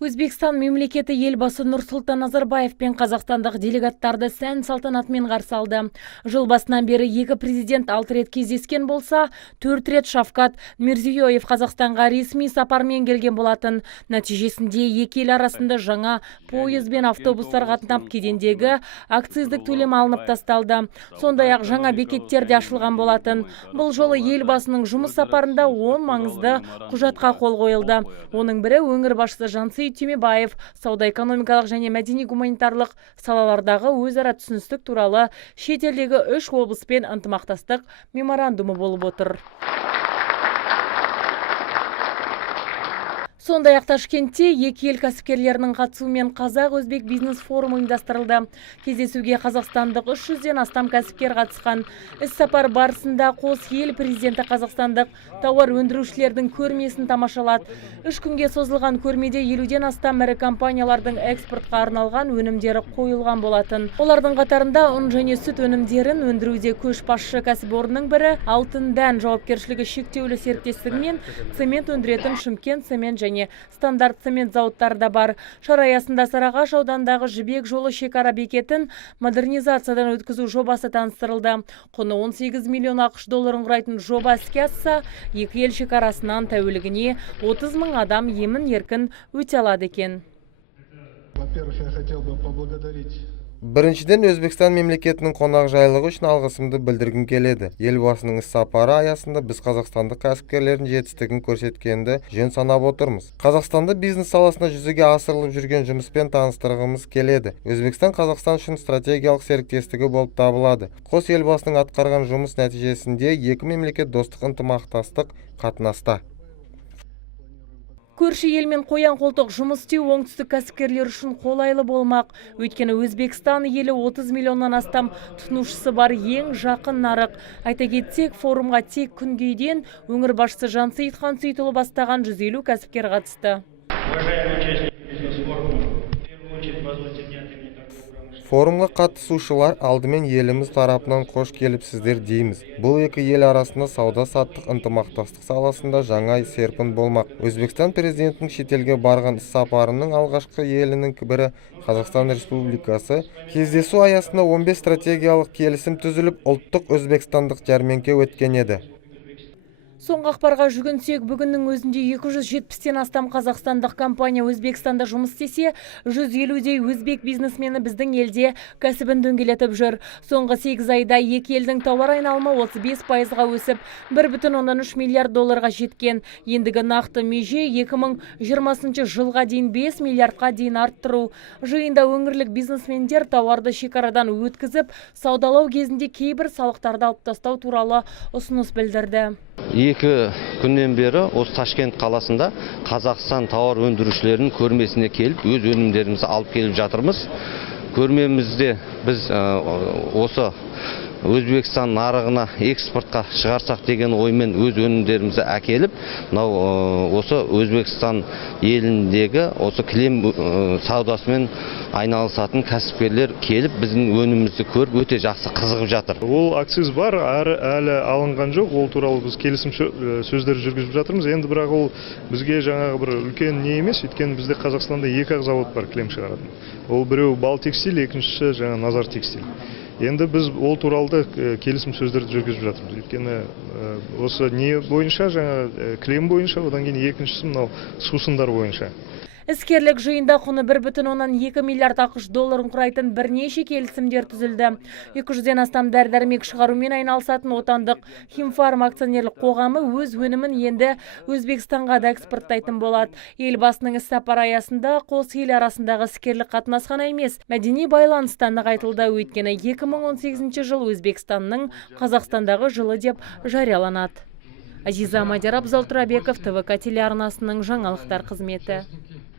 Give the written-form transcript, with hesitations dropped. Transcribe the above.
Өзбекстан мемлекеті елбасы Нұрсұлтан Назарбаев пен қазақстандық делегаттарды сән салтанатымен қарсы алды. Жыл басынан бері екі президент 6 рет кездескен болса, 4 рет Шавкат Мирзиёев Қазақстанға ресми сапармен келген болатын. Нәтижесінде екі ел арасында жаңа пойыз бен автобустар қатынап кедендегі акциздік төлем алынып тасталды. Сондай-ақ жаңа бекеттер де ашылған болатын. Бұл жолы елбасының жұмыс сапарында 10 маңызды құжатқа қол қойылды. Оның бірі өңір басшысы Жансейіт Түймебаев сауда-экономикалық және мәдени-гуманитарлық салалардағы өзара түсіністік туралы шетелдегі 3 облыспен ынтымақтастық меморандумы болып отыр. Сондай-ақ Ташкентте екі ел кәсіпкерлерінің қатысуымен қазақ-өзбек бизнес форумы ұйымдастырылды. Кездесуге қазақстандық 300-ден астам кәсіпкер қатысқан. Іс-сапар барысында қос ел президенті қазақстандық тауар өндірушілердің көрмесін тамашалады. 3 күнге созылған көрмеде 50-ден астам ірі компаниялардың экспортқа арналған өнімдері қойылған болатын. Олардың қатарында ұн және сүт өнімдерін өндіруде көшбасшы кәсіпорынның бірі Алтын Дән жауапкершілігі шектеулі серіктестігімен цемент өндіретін Шымкент цемент және стандарт цемент зауыттары да бар. Шара аясында Сарыағаш аудандағы Жібек жолы шекара бекетін модернизациядан өткізу жобасы таныстырылды. Құны 18 миллион ақш долларын құрайтын жоба іске асса, екі ел шекарасынан тәулігіне 30 мың адам емін-еркін өте алады екен. Во-первых, я хотел бы поблагодарить. Біріншіден, Өзбекстан мемлекетінің қонақжайлығы үшін алғысымды білдіргім келеді. Елбасының іс-сапары аясында біз қазақстандық кәсіпкерлердің жетістігін көрсеткенді жөн санап отырмыз. Қазақстанда бизнес саласында жүзеге асырылып жүрген жұмыспен таныстырғымыз келеді. Өзбекстан Қазақстан үшін стратегиялық серіктестігі болып табылады. Қос елбасының атқарған жұмыс нәтижесінде екі мемлекет достық ынтымақтастық қатынаста. Көрші елмен қоян қолтық жұмыс істеу оңтүстік кәсіпкерлер үшін қолайлы болмақ. Өйткені Өзбекстан елі 30 миллионнан астам тұтынушысы бар ең жақын нарық. Айта кетсек, форумға тек күнгейден өңір басшысы Жансейіт Қансейітұлы бастаған 150 кәсіпкер қатысты. Форумға қатысушылар алдымен еліміз тарапынан қош келіпсіздер дейміз. Бұл екі ел арасында сауда-саттық ынтымақтастық саласында жаңа серпін болмақ. Өзбекстан президентінің шетелге барған іс-сапарының алғашқы елінің бірі Қазақстан Республикасы. Кездесу аясында 15 стратегиялық келісім түзіліп, ұлттық өзбекстандық жәрмеңке өткен еді. Соңғы ақпарға жүгінсек, бүгіннің өзінде 270-тен астам қазақстандық компания Өзбекстанда жұмыс істесе, 150-дей өзбек бизнесмені біздің елде кәсібін дөңгелетіп жүр. Соңғы 8 айда екі елдің тауар айналымы 35%-ға өсіп, 1,3 миллиард долларға жеткен. Ендігі нақты меже 2020 жылға дейін 5 миллиардқа дейін арттыру. Жиында өңірлік бизнесмендер тауарды шекарадан өткізіп, саудалау кезінде кейбір салықтарды алып тастау туралы ұсыныс білдірді. Екі күннен бері осы Ташкент қаласында Қазақстан тауар өндірушілерінің көрмесіне келіп, өз өнімдерімізді алып келіп жатырмыз. Көрмемізде біз осы Өзбекстан нарығына экспортқа шығарсақ деген оймен өз өнімдерімізді әкеліп, осы Өзбекстан еліндегі осы кілем саудасымен айналысатын кәсіпкерлер келіп, біздің өнімімізді көріп, өте жақсы қызығып жатыр. Ол акциз бар, әлі алынған жоқ. Ол туралы біз келісім сөздер жүргізіп жатырмыз. Енді бірақ ол бізге жаңағы бір үлкен не емес, өйткені бізде Қазақстанда екі завод бар кілем шығаратын. Ол біреу Бал текстиль, екіншісі жаңа Назар текстиль. Енді біз ол туралды келісім сөздерді жүргізіп жатырмыз. Өйткені осы не бойынша, жаңа кілем бойынша, одан кейін екіншісі мынау сусындар бойынша. Іскерлік жиында құны 1,2 миллиард ақш долларын құрайтын бірнеше келісімдер түзілді. 200-ден астам дәрі-дәрмек шығарумен айналысатын отандық Химфарм акционерлік қоғамы өз өнімін енді Өзбекстанға да экспорттайтын болады. Елбасының іс-сапар аясында қос ел арасындағы іскерлік қатынас қана емес, мәдени байланыс та нығайтылды. Өйткені 2018 жыл Өзбекстанның Қазақстандағы жылы деп жарияланады. Азиза Мадияр, Абзал Тұрабеков, ТВК телеарнасының жаңалықтар қызметі.